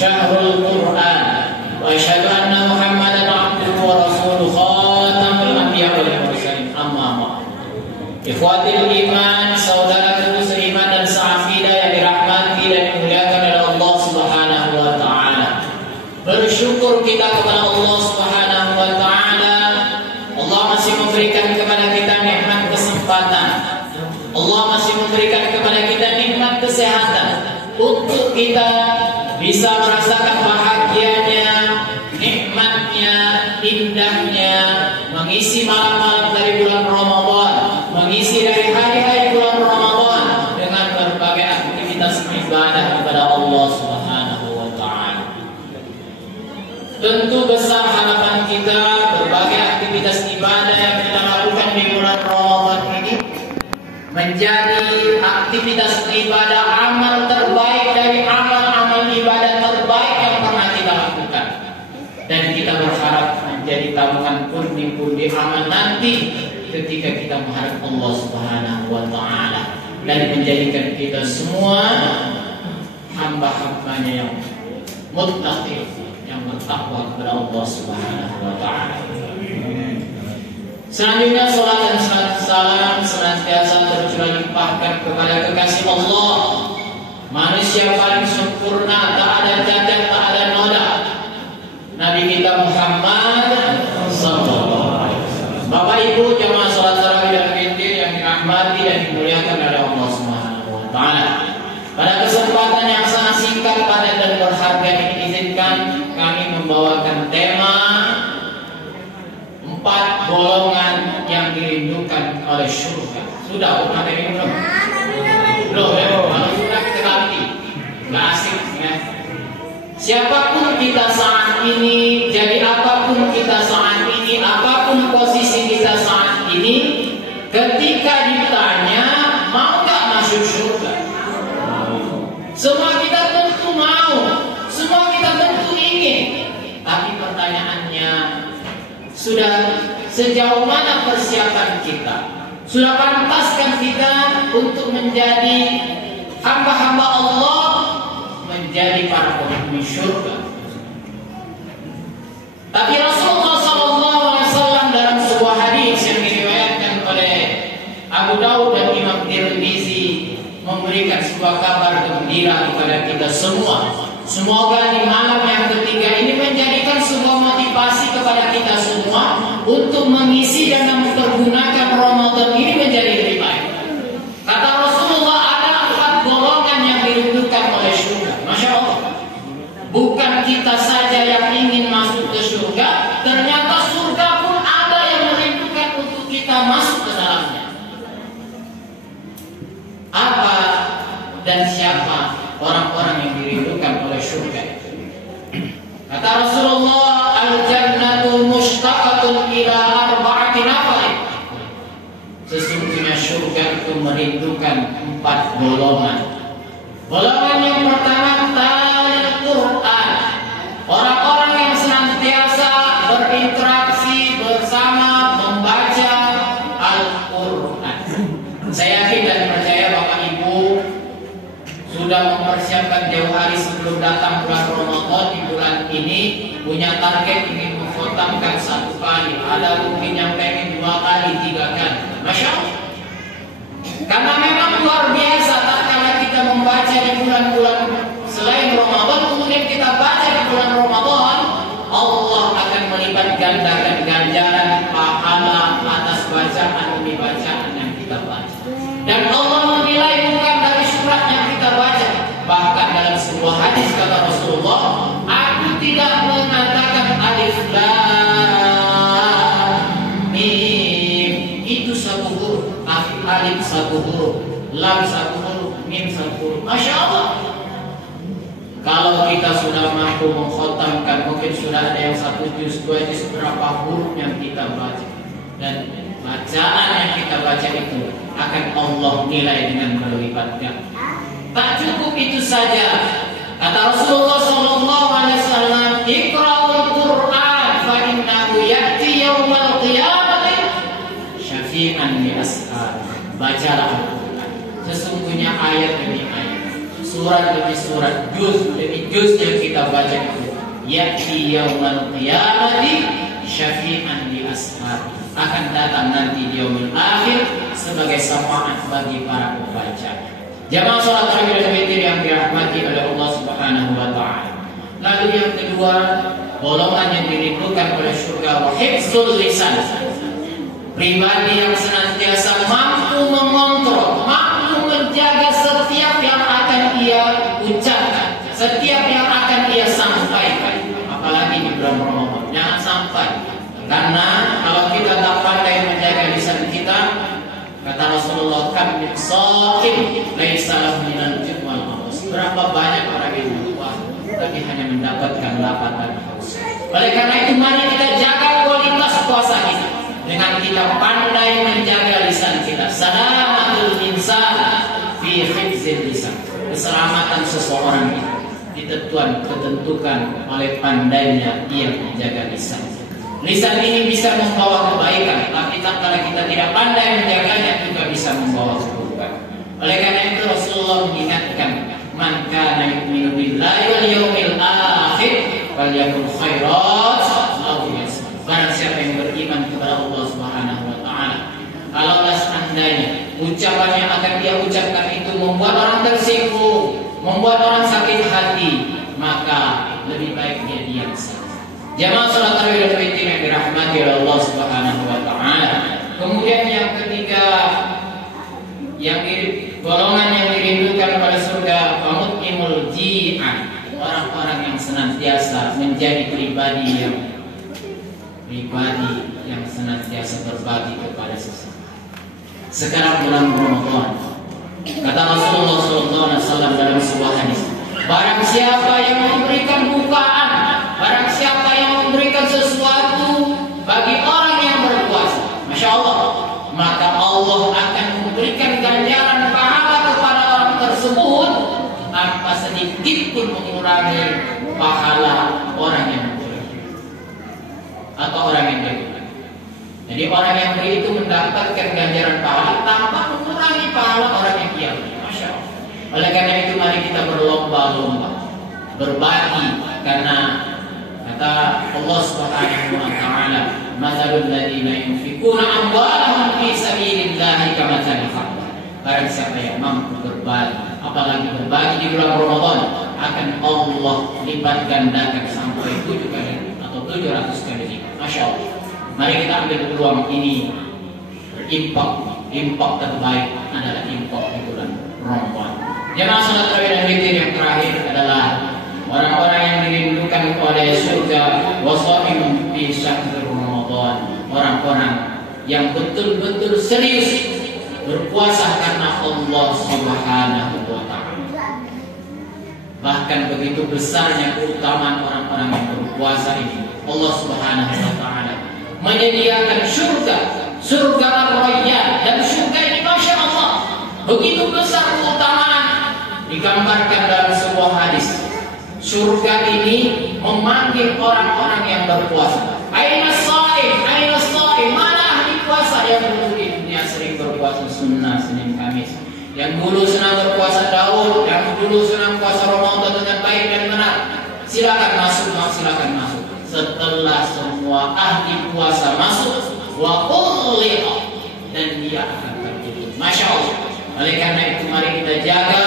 syahrul Qur'an wa asyhadu anna Muhammadan abduhu wa rasuluhu khatamul anbiya wal mursalin. Amma ba'd. Ikhwatil iman, saudaraku seiman dan seaqidah yang dirahmati dan dimuliakan oleh Allah Subhanahu wa taala. Bersyukur kita kepada Allah Subhanahu wa taala. Allah masih memberikan kepada kita nikmat kesempatan. Allah masih memberikan kepada kita nikmat kesehatan untuk kita bisa merasakan bahagianya, nikmatnya, indahnya mengisi malam-malam dari bulan Ramadan, mengisi dari hari-hari bulan Ramadan dengan berbagai aktivitas ibadah kepada Allah Subhanahu wa taala. Tentu besar harapan kita berbagai aktivitas ibadah yang kita lakukan di bulan Ramadan ini menjadi aktivitas ibadah amal terbaik dari amal-amal ibadah terbaik yang pernah kita lakukan. Dan kita berharap menjadi tabungan pundi-pundi amal nanti ketika kita menghadap Allah Subhanahu wa taala dan menjadikan kita semua hamba-hambanya yang muttaqin, yang bertakwa kepada Allah Subhanahu wa taala. Selanjutnya salat dan salam senantiasa tercurah limpahkan kepada kekasih Allah, manusia paling sempurna, tak ada cacat, tak ada noda, Nabi kita Muhammad sallallahu alaihi wasallam. Bapak Ibu jemaah salat tarawih dan witir yang dirahmati dan dimuliakan oleh Allah Subhanahu wa taala. Pada kesempatan yang sangat singkat, padat dan berharga ini izinkan kami membawakan tema 4 golongan yang dirindukan oleh surga. Sudah pernah dari ini belum? Belum ya? Kalau sudah kita ganti. Nggak asik ya. Siapapun kita saat ini, jadi apapun kita saat ini, apapun posisi kita saat ini, ketika ditanya mau nggak masuk surga, semua kita tentu mau, semua kita tentu ingin. Tapi pertanyaannya, sudah sejauh mana persiapan kita? Sudah pantaskah kita untuk menjadi hamba-hamba Allah, menjadi para penghuni surga? Tapi Rasulullah SAW dalam sebuah hadis yang diriwayatkan oleh Abu Dawud dan Imam Tirmizi memberikan sebuah kabar gembira kepada kita semua. Semoga di malam yang ketiga ini menjadikan sebuah motivasi kepada kita semua untuk mengisi dan mempergunakan Ramadan ini menjadi lebih baik. Kata Rasulullah, ada 4 golongan yang dirindukan oleh surga. Masya Allah. Bukan kita saja yang ingin masuk ke surga, ternyata surga pun ada yang merindukan untuk kita masuk ke dalamnya. Apa dan siapa orang-orang yang dirindukan oleh surga? Kata Rasulullah, al-jannatu mushtaqatun ila arba'ati nafarin. Sesungguhnya surga itu merindukan 4 golongan. Golongan yang pertama, talil Quran. Orang-orang yang senantiasa berinteraksi bersama membaca Al-Quran. Saya yakin dan percaya Bapak Ibu sudah mempersiapkan jauh hari sebelum datang bulan Ramadan. Di bulan ini punya target ingin mengkhatamkan 1 kali, ada mungkin yang pengen 2 kali, 3 kali. Masya Allah. Karena memang luar biasa tatkala kita membaca di bulan-bulan selain Ramadan, kemudian kita baca di bulan Ramadan, Allah akan melipat gandakan ganjaran pahala atas bacaan demi bacaan yang kita baca. Dan Allah menilai bukan dari surat yang kita baca. Bahkan dalam sebuah hadis kata Rasulullah, aku tidak mengatakan alif lam mim, itu 1 huruf, alif 1 huruf, lam 1 huruf, mim 1 huruf. Masya Allah. Kalau kita sudah mampu mengkhatamkan, mungkin sudah ada yang 1 juz, 2 juz, berapa huruf yang kita baca, dan bacaan yang kita baca itu akan Allah nilai dengan berlipat ganda. Tak cukup itu saja. Kata Rasulullah SAW, Iqra'ul Qur'an fa innahu ya'ti yawmal qiyamati syafi'an li ashab. Bacalah Al-Quran. Sesungguhnya ayat demi ayat, surat demi surat, juz demi juz yang kita baca itu, ya'ti yaumal qiyamati syafi'an li ashabi, akan datang nanti di yaumil akhir sebagai syafaat bagi para pembaca. Jamaah salat tarawih yang dirahmati oleh Allah Subhanahu wa taala. Lalu yang kedua, golongan yang dirindukan oleh surga, hifzul lisan. Pribadi yang senantiasa mampu mengontrol, mampu menjaga setiap yang akan ia ucapkan, setiap yang akan ia sampaikan. Apalagi di bulan Ramadan, jangan sampai. Karena kalau kita tak pandai menjaga lisan kita, kata Rasulullah, kam min sha'im laisa lahu minal ju'wal haus. Berapa banyak orang yang berpuasa tapi hanya mendapatkan lapar dan haus. Oleh karena itu mari kita jaga kualitas puasa kita dengan kita pandai menjaga lisan kita. Salamatul insan fi hifzil lisan. Keselamatan seseorang itu ditentukan oleh pandainya ia menjaga lisan. Lisan ini bisa membawa kebaikan, tapi kalau kita tidak pandai menjaganya juga bisa membawa keburukan. Oleh karena itu Rasulullah mengingatkan, man kana yu'minu billahi wal yawmil akhir falyakul khairat aw liyasmut. Barang siapa yang beriman kepada Allah Subhanahu wa taala, kalaulah seandainya ucapannya akan dia ucapkan itu membuat orang tersinggung, membuat orang sakit hati, maka lebih baik dia diam saja. Jamaah salat tarawih dan witir yang dirahmati oleh Allah Subhanahu wa taala. Kemudian yang ketiga, golongan yang dirindukan pada surga, famut'imul ji'an, orang-orang yang senantiasa menjadi pribadi yang senantiasa berbagi kepada sesama. Sekarang bulan Ramadan, kata Rasulullah SAW dalam sebuah hadis, barang siapa yang memberikan bukaan, barang siapa yang memberikan sesuatu bagi orang yang berpuasa, Masya Allah, maka Allah akan memberikan ganjaran pahala kepada orang tersebut tanpa sedikit pun mengurangi pahala orang yang memberi atau orang yang beri. Jadi orang yang beri itu mendapatkan ganjaran pahala tanpa mengurangi pahala orang yang dia beri. Masya Allah. Oleh karena itu mari kita berlomba-lomba berbagi, karena kata Allah Subhanahu wa taala, "Matsalul ladzina yunfiquna amwalahum fi sabilillahi kamatsali habbatin." Barang siapa yang mampu berbagi, apalagi berbagi di bulan Ramadan, akan Allah lipat gandakan sampai 7 kali atau 700 kali lipat. Masya Allah. Mari kita ambil peluang ini impak terbaik adalah impak di bulan Ramadan. Jemaah salat tarawih dan witir yang terakhir adalah orang-orang yang dirindukan oleh surga, wasaimun fi syahr Ramadan, orang-orang yang betul-betul serius berpuasa karena Allah Subhanahu wa taala. Bahkan begitu besarnya keutamaan orang-orang yang berpuasa ini, Allah Subhanahu wa taala menyediakan surga Ar-Rayyan, dan surga ini Masya Allah begitu besar keutamaan. Digambarkan dalam sebuah hadis, surga ini memanggil orang-orang yang berpuasa. Aina shaim, mana ahli puasa yang dulu di dunia sering berpuasa sunnah Senin Kamis, yang dulu senang berpuasa Daud, yang dulu senang puasa Ramadan dengan baik dan benar. Silakan masuk. Setelah semua ahli puasa masuk, wa ughliqa, dan dia akan tertutup. Masya Allah. Oleh karena itu mari kita jaga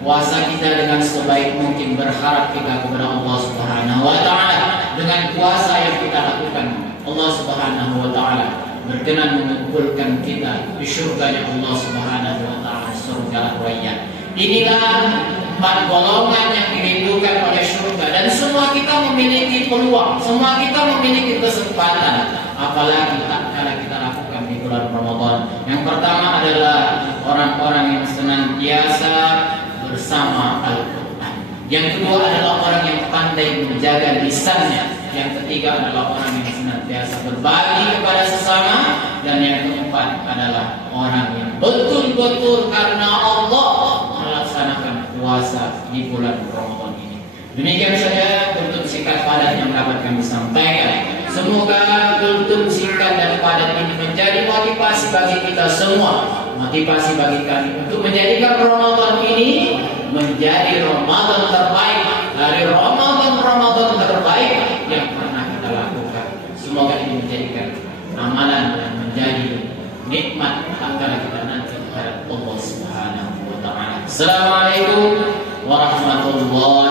puasa kita dengan sebaik mungkin, berharap kita kepada Allah Subhanahu wa taala. Dengan puasa yang kita lakukan, Allah Subhanahu wa taala berkenan mengumpulkan kita di surganya Allah Subhanahu wa taala, surga Ar-Rayyan. Inilah 4 golongan yang dirindukan oleh surga, dan semua kita memiliki peluang, semua kita memiliki kesempatan, apalagi kalau kita lakukan di bulan Ramadan. Yang pertama adalah orang-orang yang senantiasa bersama Al-Quran. Yang kedua adalah orang yang pandai menjaga lisannya. Yang ketiga adalah orang yang senantiasa berbagi kepada sesama. Dan yang keempat adalah orang yang betul-betul karena Allah melaksanakan puasa di bulan Ramadan ini. Demikian saja kultum singkat padat yang dapat kami sampaikan. Semoga kultum singkat dan padat ini menjadi motivasi bagi kita semua motivasi bagi kami untuk menjadikan Ramadan ini menjadi Ramadan terbaik dari Ramadan terbaik yang pernah kita lakukan. Semoga ini menjadikan amalan yang menjadi nikmat antara kita nanti kepada Allah Subhanahu wa taala. Assalamualaikum warahmatullahi